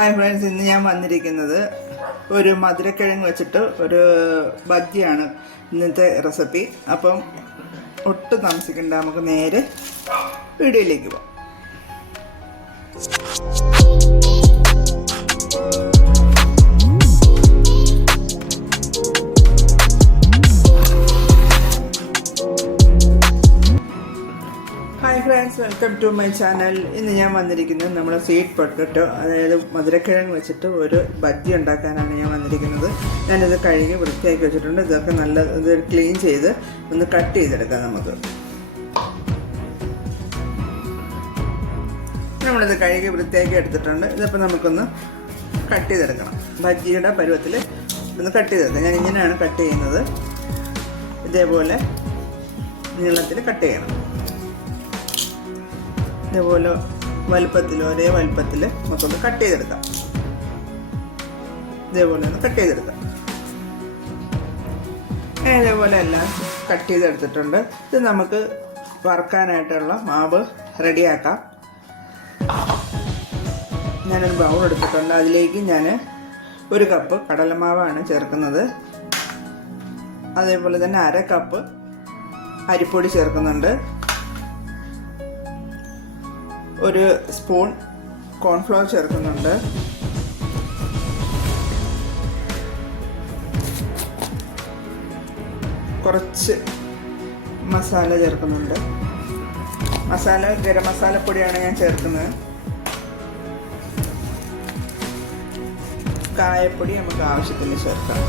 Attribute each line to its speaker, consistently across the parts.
Speaker 1: Hi friends ഇന്ന് ഞാൻ വന്നിരിക്കുന്നത് ഒരു മധുരക്കിഴങ്ങ് വെച്ചിട്ട് ഒരു ബജ്ജിയാണ് ഇന്നത്തെ റെസിപ്പി അപ്പം ഒട്ടും താമസിക്കണ്ട നമുക്ക് നേരെ വീഡിയോയിലേക്ക് പോകാം. വെൽക്കം ടു മൈ ചാനൽ ഇന്ന് ഞാൻ വന്നിരിക്കുന്നത് നമ്മുടെ സ്വീറ്റ് പൊട്ടറ്റോ അതായത് മധുരക്കിഴങ്ങ് വെച്ചിട്ട് ഒരു ബജ്ജി ഉണ്ടാക്കാനാണ് ഞാൻ വന്നിരിക്കുന്നത്. ഞാനിത് കഴുകി വൃത്തിയാക്കി വെച്ചിട്ടുണ്ട്. ഇതൊക്കെ നല്ല ഇത് ക്ലീൻ ചെയ്ത് ഒന്ന് കട്ട് ചെയ്തെടുക്കാം നമുക്ക്. നമ്മളിത് കഴുകി വൃത്തിയാക്കി എടുത്തിട്ടുണ്ട്. ഇതിപ്പോൾ നമുക്കൊന്ന് കട്ട് ചെയ്തെടുക്കണം. ബജ്ജിയുടെ പരുവത്തിൽ ഒന്ന് കട്ട് ചെയ്തെടുക്കാം. ഞാൻ ഇങ്ങനെയാണ് കട്ട് ചെയ്യുന്നത്. ഇതേപോലെ നീളത്തിൽ കട്ട് ചെയ്യണം. ഇതേപോലെ വലുപ്പത്തിൽ ഒരേ വലുപ്പത്തിൽ നമുക്കൊന്ന് കട്ട് ചെയ്തെടുക്കാം. ഇതേപോലെ ഒന്ന് കട്ട് ചെയ്തെടുക്കാം. ഇതേപോലെ എല്ലാം കട്ട് ചെയ്തെടുത്തിട്ടുണ്ട്. ഇത് നമുക്ക് വറുക്കാനായിട്ടുള്ള മാവ് റെഡിയാക്കാം. ഞാനൊരു ബൗൾ എടുത്തിട്ടുണ്ട്. അതിലേക്ക് ഞാൻ ഒരു കപ്പ് കടലമാവാണ് ചേർക്കുന്നത്. അതേപോലെ തന്നെ അര കപ്പ് അരിപ്പൊടി ചേർക്കുന്നുണ്ട്. ഒരു സ്പൂൺ കോൺഫ്ലവർ ചേർക്കുന്നുണ്ട്. കുറച്ച് മസാല ചേർക്കുന്നുണ്ട്. മസാല ഗരം മസാലപ്പൊടിയാണ് ഞാൻ ചേർക്കുന്നത്. കായപ്പൊടി നമുക്ക് ആവശ്യത്തിന് ചേർക്കാം.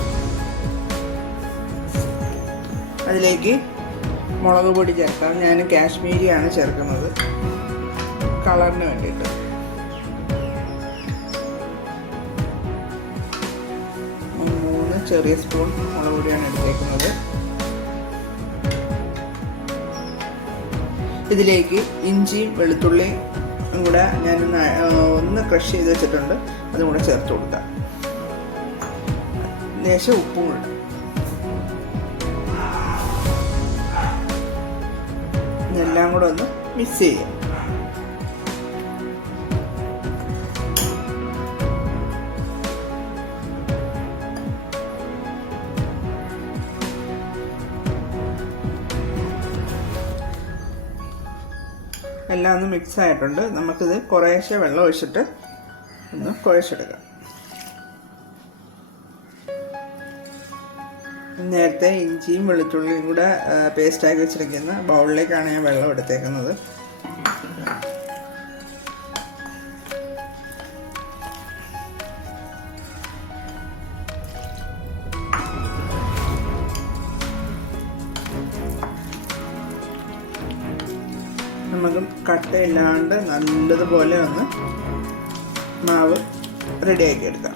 Speaker 1: അതിലേക്ക് മുളക് പൊടി ചേർക്കാം. ഞാൻ കാശ്മീരിയാണ് ചേർക്കുന്നത്. കളറിന് വേണ്ടിയിട്ട്. മൂന്ന് ചെറിയ സ്പൂൺ മുളക് പൊടിയാണ് എടുത്തേക്കുന്നത്. ഇതിലേക്ക് ഇഞ്ചിയും വെളുത്തുള്ളിയും കൂടെ ഞാൻ ഒന്ന് ക്രഷ് ചെയ്ത് വെച്ചിട്ടുണ്ട്. അതും കൂടെ ചേർത്ത് കൊടുക്കാം. ലേശം ഉപ്പും കൂടെ. ഇതെല്ലാം കൂടെ ഒന്ന് മിക്സ് ചെയ്യാം. എല്ലാം ഒന്ന് മിക്സ് ആയിട്ടുണ്ട്. നമുക്കിത് കുറേശ്ശെ വെള്ളം ഒഴിച്ചിട്ട് ഒന്ന് കുഴച്ചെടുക്കാം. നേരത്തെ ഇഞ്ചിയും വെളുത്തുള്ളിയും കൂടെ പേസ്റ്റാക്കി വെച്ചിരിക്കുന്ന ബൗളിലേക്കാണ് ഞാൻ വെള്ളം എടുത്തേക്കുന്നത്. നമുക്ക് കട്ടയില്ലാണ്ട് നല്ലതുപോലെ ഒന്ന് മാവ് റെഡിയാക്കി എടുക്കാം.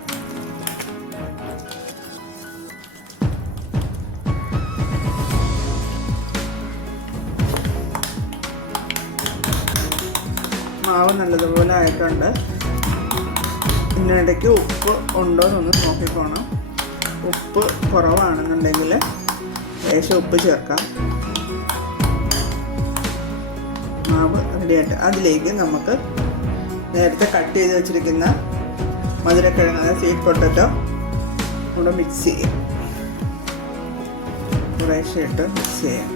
Speaker 1: മാവ് നല്ലതുപോലെ ആയിട്ടുണ്ട്. ഇതിനിടയ്ക്ക് ഉപ്പ് ഉണ്ടോ എന്നൊന്ന് നോക്കിക്കോണം. ഉപ്പ് കുറവാണെന്നുണ്ടെങ്കിൽ ലേശം ഉപ്പ് ചേർക്കാം. മാവ് റെഡിയായിട്ട് അതിലേക്ക് നമുക്ക് നേരത്തെ കട്ട് ചെയ്ത് വെച്ചിരിക്കുന്ന മധുരക്കിഴങ്ങ് അതായത് സ്വീറ്റ് പൊട്ടറ്റോ കൂടെ മിക്സ് ചെയ്യാം. കുറേശ്ശെ ഇട്ട് മിക്സ് ചെയ്യാം.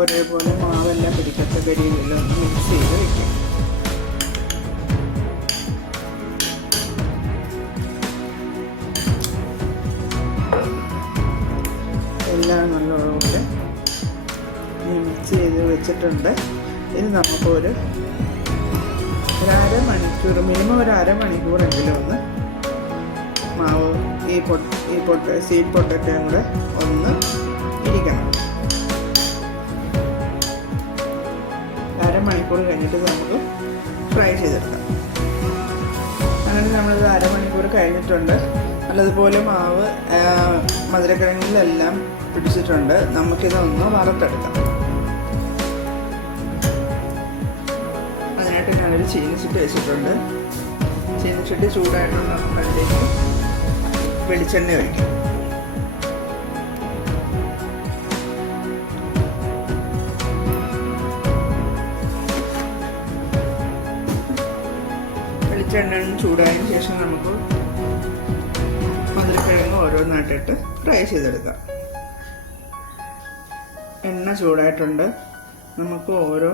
Speaker 1: ഒരേപോലെ മാവെല്ലാം പിടിക്കത്തക്ക ഒന്ന് മിക്സ് ചെയ്ത് വെക്കും. എല്ലാം നല്ലതുപോലെ മിക്സ് ചെയ്ത് വെച്ചിട്ടുണ്ട്. ഇനി നമുക്കൊരു ഒരു അരമണിക്കൂർ മിനിമം ഒരു അരമണിക്കൂറെങ്കിലും ഒന്ന് മാവ് ഈ പൊട്ട ഈ പൊട്ട സീറ്റ് പൊട്ടറ്റയും കൂടെ ഒന്ന് ഇരിക്കണം അരമണിക്കൂർ കഴിഞ്ഞിട്ട് നമുക്ക് ഫ്രൈ ചെയ്തെടുക്കാം. അങ്ങനെ നമ്മളിത് അരമണിക്കൂർ കഴിഞ്ഞിട്ടുണ്ട്. നല്ലതുപോലെ മാവ് മധുരക്കിഴങ്ങിലെല്ലാം പിടിച്ചിട്ടുണ്ട്. നമുക്കിതൊന്ന് വറുത്തെടുക്കാം. അതിനായിട്ട് ഞാനൊരു ചീനിച്ചിട്ട് വെച്ചിട്ടുണ്ട്. ചീനിച്ചിട്ട് ചൂടായിട്ടുള്ള വെളിച്ചെണ്ണ ഒഴിക്കാം. വെളിച്ചെണ്ണ ചൂടായതിനു ശേഷം നമുക്ക് മധുരക്കിഴങ്ങ് ഓരോന്നായിട്ടിട്ട് ഫ്രൈ ചെയ്തെടുക്കാം. എണ്ണ ചൂടായിട്ടുണ്ട്. നമുക്ക് ഓരോ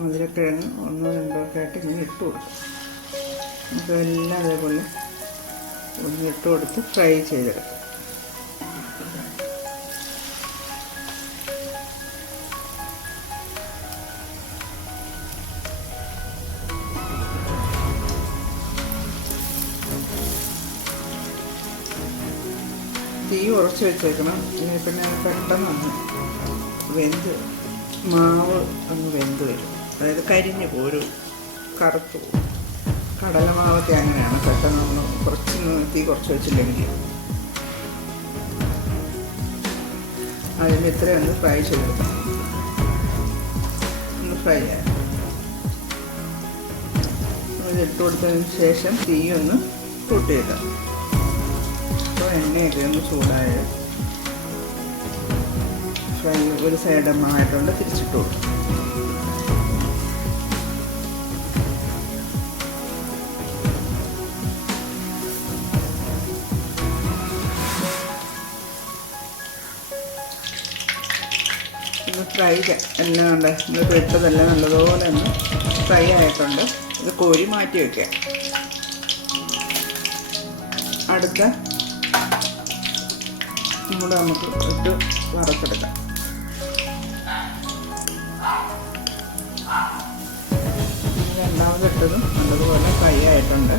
Speaker 1: മധുരക്കിഴങ്ങ് ഒന്നോ രണ്ടോ ഒക്കെ ആയിട്ട് ഇങ്ങനെ ഇട്ട് കൊടുക്കും. നമുക്ക് എല്ലാം അതേപോലെ ഒന്ന് ഇട്ട് കൊടുത്ത് ഫ്രൈ ചെയ്തെടുക്കാം. തീ ഉറച്ച് വെച്ചേക്കണം. ഇനി പിന്നെ പെട്ടെന്ന് ഒന്ന് വെന്ത് മാവ് ഒന്ന് വെന്ത് വരും. അതായത് കരിഞ്ഞ് പോരും കറുത്തു പോകും കടലമാവൊക്കെ അങ്ങനെയാണ്. പെട്ടെന്ന് ഒന്ന് കുറച്ച് തീ കുറച്ച് വെച്ചില്ലെങ്കിൽ. അതിന് ഇത്രയും ഒന്ന് ഫ്രൈ ചെയ്തെടുക്കാം ഒന്ന് ഫ്രൈ ആയി. ഇതിട്ട് കൊടുത്തതിന് ശേഷം തീ ഒന്ന് കൂട്ടിയിടാം എണ്ണയൊക്കെ ഒന്ന് ചൂടായ. ഫ്രൈ ഒരു സൈഡ് ആയിട്ടുണ്ട് തിരിച്ചിട്ടു ഫ്രൈ എല്ലാം ഉണ്ട് നമ്മൾ ഇട്ടതെല്ലാം നല്ലതുപോലെ ഒന്ന് ഫ്രൈ ആയിട്ടുണ്ട്. ഇത് കോരി മാറ്റി വയ്ക്കാം അടുത്ത കൂടെ നമുക്ക് ഇട്ട് വറുത്തെടുക്കാം. രണ്ടാമത് ഇട്ടതും നല്ലതുപോലെ ഫ്രൈ ആയിട്ടുണ്ട്.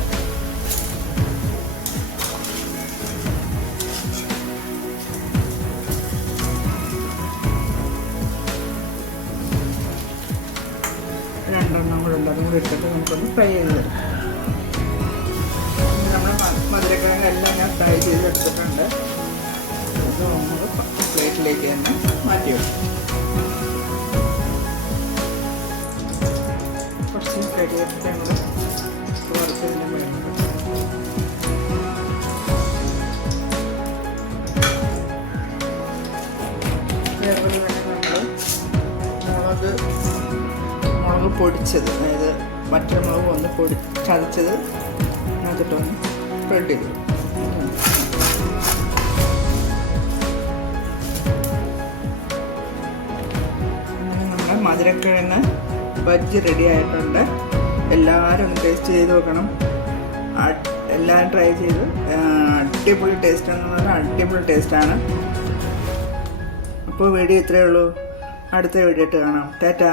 Speaker 1: രണ്ടെണ്ണം കൂടെ ഉണ്ട്. അതും കൂടി ഇട്ടിട്ട് നമുക്കൊന്ന് ഫ്രൈ ചെയ്തെടുക്കാം നമ്മൾ മധുരക്കിഴങ്ങെല്ലാം ഞാൻ ഫ്രൈ ചെയ്തെടുത്തിട്ടുണ്ട് ഇത് നമുക്ക് പ്ലേറ്റിലേക്ക് തന്നെ മാറ്റി വെക്കും. മുളക് മുളക് പൊടിച്ചത് അതായത് മറ്റൊരു മുളക് ഒന്ന് പൊടി ചതച്ചത് അതിട്ടൊന്ന് സ്പ്രെഡ് ചെയ്തു. മധുരക്കിഴങ്ങ് ബജ്ജി റെഡി ആയിട്ടുണ്ട്. എല്ലാവരും ടേസ്റ്റ് ചെയ്ത് നോക്കണം. എല്ലാവരും ട്രൈ ചെയ്ത് അടിപൊളി ടേസ്റ്റ് എന്ന് പറഞ്ഞാൽ അടിപൊളി ടേസ്റ്റാണ് അപ്പോൾ വീഡിയോ ഇത്രയേ ഉള്ളൂ. അടുത്ത വീഡിയോ ഇട്ട് കാണാം. ടാറ്റാ.